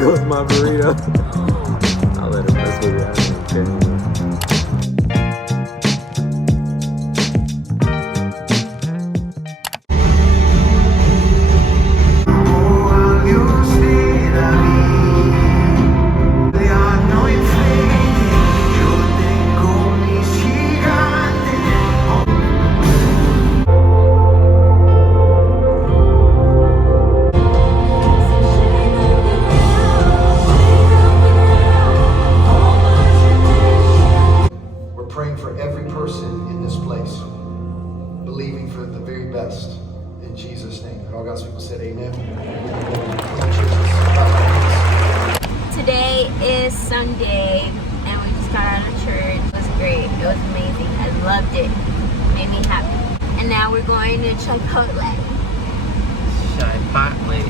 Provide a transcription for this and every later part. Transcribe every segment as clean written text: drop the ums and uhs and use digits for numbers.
goes my burrito. I'll let him mess with it. I don't care anymore. Praying for every person in this place, believing for the very best in Jesus' name. And all God's people said amen. Today is Sunday and we just got out of church. It was great. It was amazing. I loved it. Made me happy. And now we're going to Chipotle. Chipotle.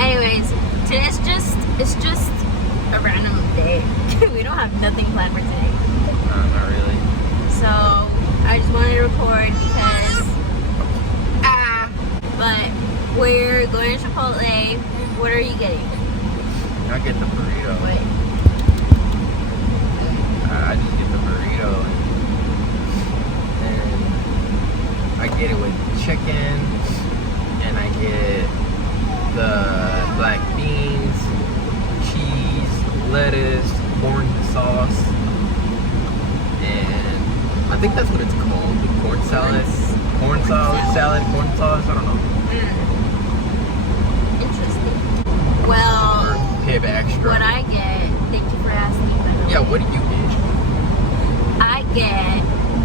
Anyways, today's it's just a random day. We don't have nothing planned for today. Not really. So I just wanted to record because but we're going to Chipotle. What are you getting? I get the burrito. Wait. I just get the burrito. And I get it with chicken. And I get the black beans, cheese, lettuce, corn sauce. And I think that's what it's called. The corn salad. Corn salad, corn sauce. I don't know. Interesting. Well, Or pib extra. what I get, thank you for asking. Yeah, what do you get? I get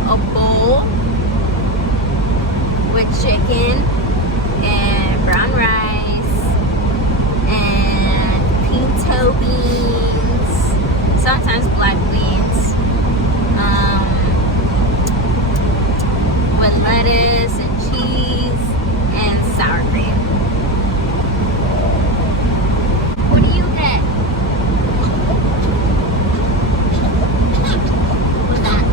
a bowl with chicken and brown rice and pinto beans, sometimes black beans, with lettuce and cheese and sour cream. What do you get? What's that?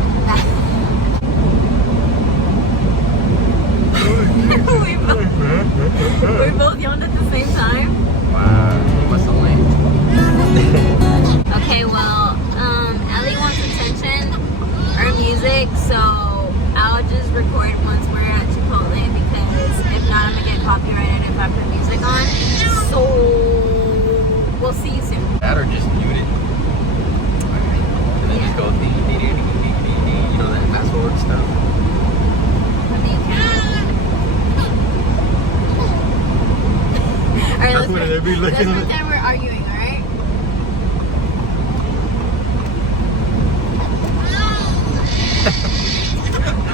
we both yawned at the same time. Wow, you must have lame. Okay, well, Ellie wants attention or music, so I'll just record once we're at Chipotle because if not, I'm gonna get copyrighted if I put music on. So we'll see you soon. That or just mute it. And then just go dee dee dee dee dee dee dee. You know that password stuff. I think you can. Alright, That's what it'd be let's looking like. pretend we're arguing, alright?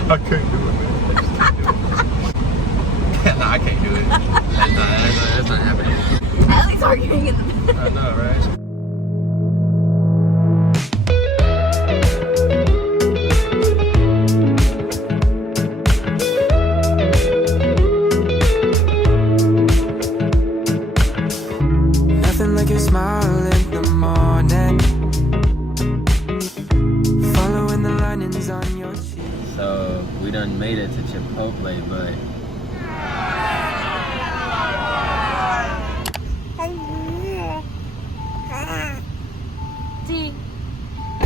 I couldn't do it, man. Nah, I can't do it. That's not happening. Ellie's arguing in the I know, right? Nothing like your smile in the morning, following the linings on your cheek. So, we done made it to Chipotle, but Sí.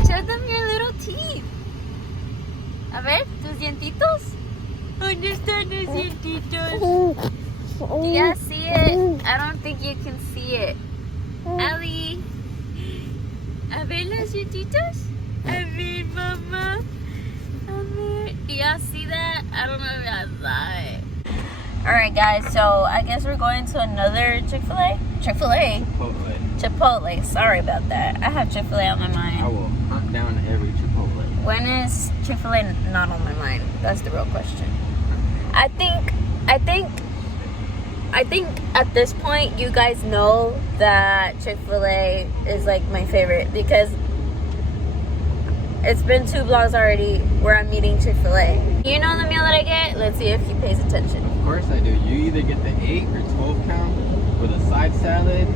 Show them your little teeth. A ver, tus dientitos. ¿Dónde están los dientitos? Do you guys see it? I don't think you can see it. Ellie. A ver los dientitos. A ver, mama. A ver. Do y'all see that? I don't know if y'all saw it. Alright guys, so I guess we're going to another Chick-fil-A? Chick-fil-A? Chipotle. Sorry about that. I have Chick-fil-A on my mind. I will hunt down every Chipotle. When is Chick-fil-A not on my mind? That's the real question. I think at this point you guys know that Chick-fil-A is like my favorite because it's been 2 vlogs already where I'm eating Chick-fil-A. You know the meal that I get? Let's see if he pays attention. Of course I do. You either get the 8 or 12 count with a side salad,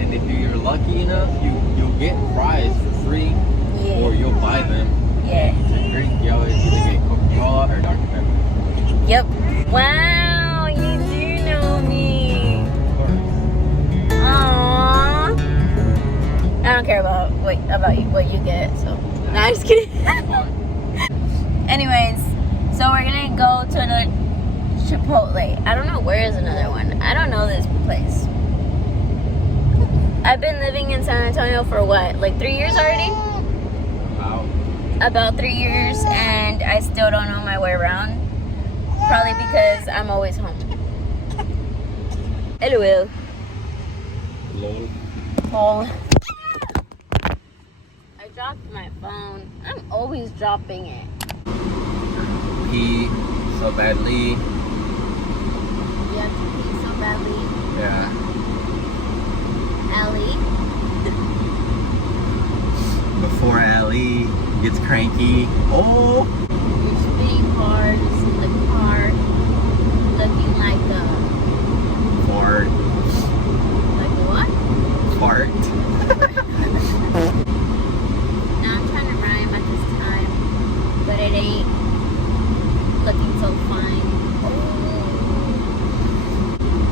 and if you're lucky enough, you'll get fries for free, Yeah. or you'll buy them. Yeah. To drink, you always either get Coca-Cola or Dr. Pepper. Yep. Wow, you do know me. Of course. Aww. about what you get. So, no, I'm just kidding. Anyways, so we're gonna go to another Chipotle. I don't know where is another one. I don't know this place. I've been living in San Antonio for what, like 3 years already? About 3 years, and I still don't know my way around. Probably because I'm always home. Hello. Lol. I dropped my phone. I'm always dropping it. Pee so badly. You have to pee so badly. Yeah. Allie. Before Allie gets cranky. Oh! You're spitting hard in the car. Looking like a... Fart. Like a what? Fart. Now I'm trying to rhyme at this time. But it ain't looking so fine. Oh.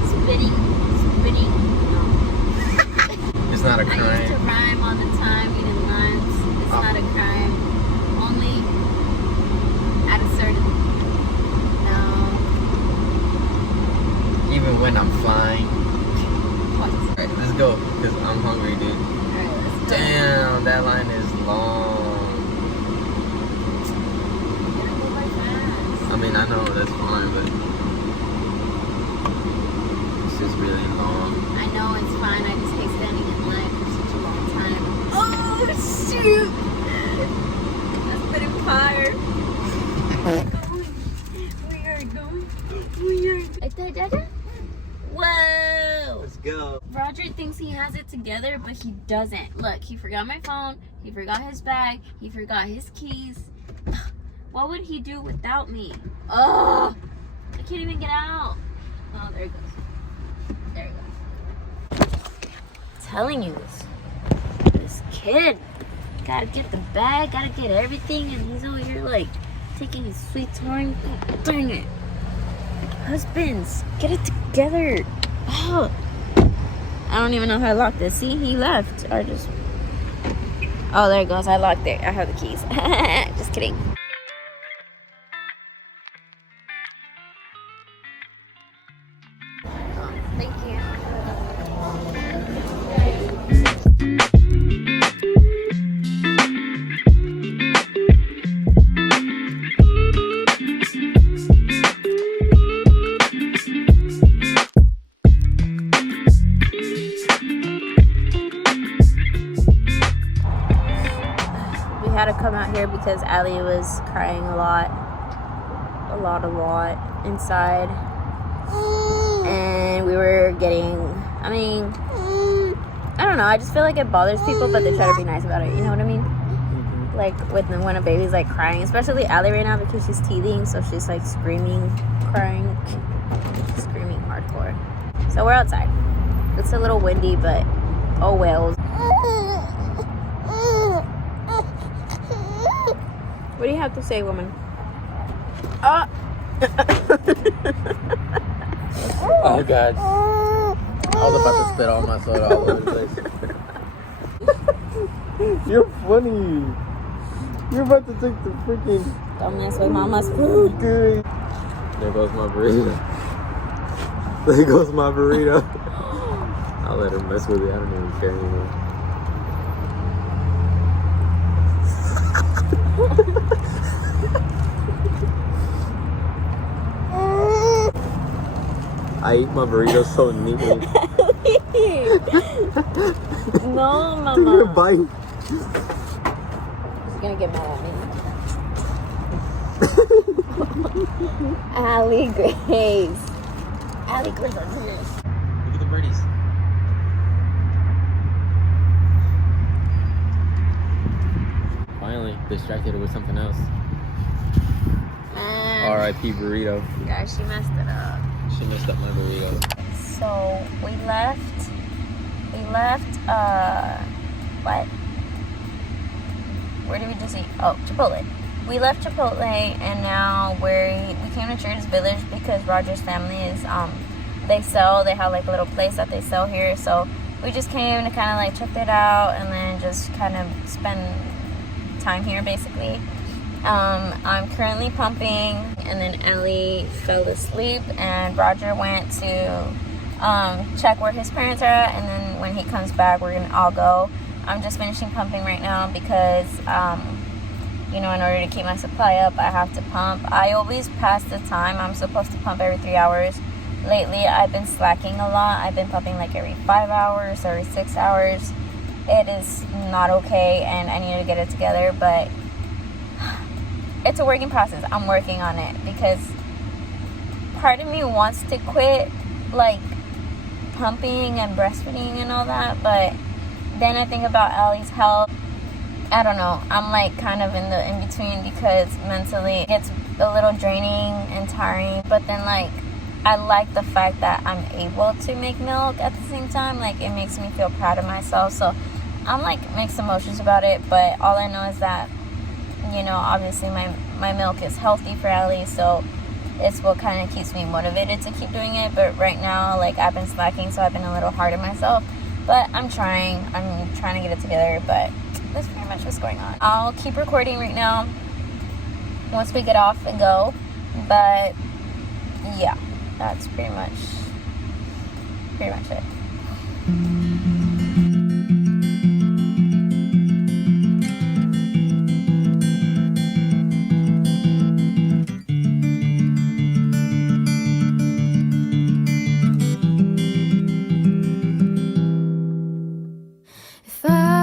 Spitting. No. It's not a I used to crime. rhyme all the time, eating limes. It's not a crime. Only at a certain... No. Even when I'm flying. What? Alright, let's go. Because I'm hungry, dude. Alright, let's go. Damn, that line is long. You're gonna go by fast. I mean, I know that's fine, but it's just really long. I know it's fine. I just hate standing in line for such a long time. Oh, shoot! That's putting fire. We are going. Like that, Dada? Whoa! Let's go. Roger thinks he has it together, but he doesn't. Look, he forgot my phone. He forgot his bag. He forgot his keys. What would he do without me? Oh! I can't even get out. Oh, there it goes. There it goes. Telling you this kid gotta get the bag, gotta get everything, and he's over here like taking his sweet time. Dang it! Like, husbands, get it together. Oh, I don't even know how I locked this. See, he left. I just. Oh, there it goes. I locked it. I have the keys. Just kidding. Thank you. We had to come out here because Allie was crying a lot inside. And we were getting, I don't know, I just feel like it bothers people, but they try to be nice about it, you know what I mean? Like when a baby's like crying, especially Allie right now because she's teething, so she's like screaming, crying, screaming hardcore. So we're outside. It's a little windy, but oh well. What do you have to say, woman? Oh god. I was about to spit all my soda all over the place. You're funny. You're about to take the freaking... Don't mess with mama's food. There goes my burrito. There goes my burrito. I'll let her mess with it. I don't even care anymore. I eat my burrito so neatly. No, mama. Take a bite. She's gonna get mad at me. Allie Grace. Allie Grace, let's do this. Look at the birdies. Finally, distracted with something else. Man. R.I.P. burrito. Gosh, she messed it up. She messed up my burrito. So we left, what? Where did we just eat? Oh, Chipotle. We left Chipotle and now we came to Traders Village because Roger's family is, they have like a little place that they sell here. So we just came to kind of like check it out and then just kind of spend time here basically. I'm currently pumping, and then Ellie fell asleep, and Roger went to check where his parents are at, and then when he comes back, we're gonna all go. I'm just finishing pumping right now because you know, in order to keep my supply up, I have to pump. I always pass the time. I'm supposed to pump every 3 hours. Lately, I've been slacking a lot. I've been pumping like every 5 hours, every 6 hours. It is not okay, and I need to get it together, but it's a working process. I'm working on it because part of me wants to quit, like, pumping and breastfeeding and all that, but then I think about Ellie's health. I don't know. I'm like kind of in the in-between because mentally it gets a little draining and tiring, but then like I like the fact that I'm able to make milk at the same time. Like, it makes me feel proud of myself. So I'm like mixed emotions about it, but all I know is that, you know, obviously my milk is healthy for Ellie, so it's what kind of keeps me motivated to keep doing it. But right now, like, I've been slacking, so I've been a little hard on myself, but I'm trying to get it together. But that's pretty much what's going on. I'll keep recording right now once we get off and go, but yeah, that's pretty much it. If I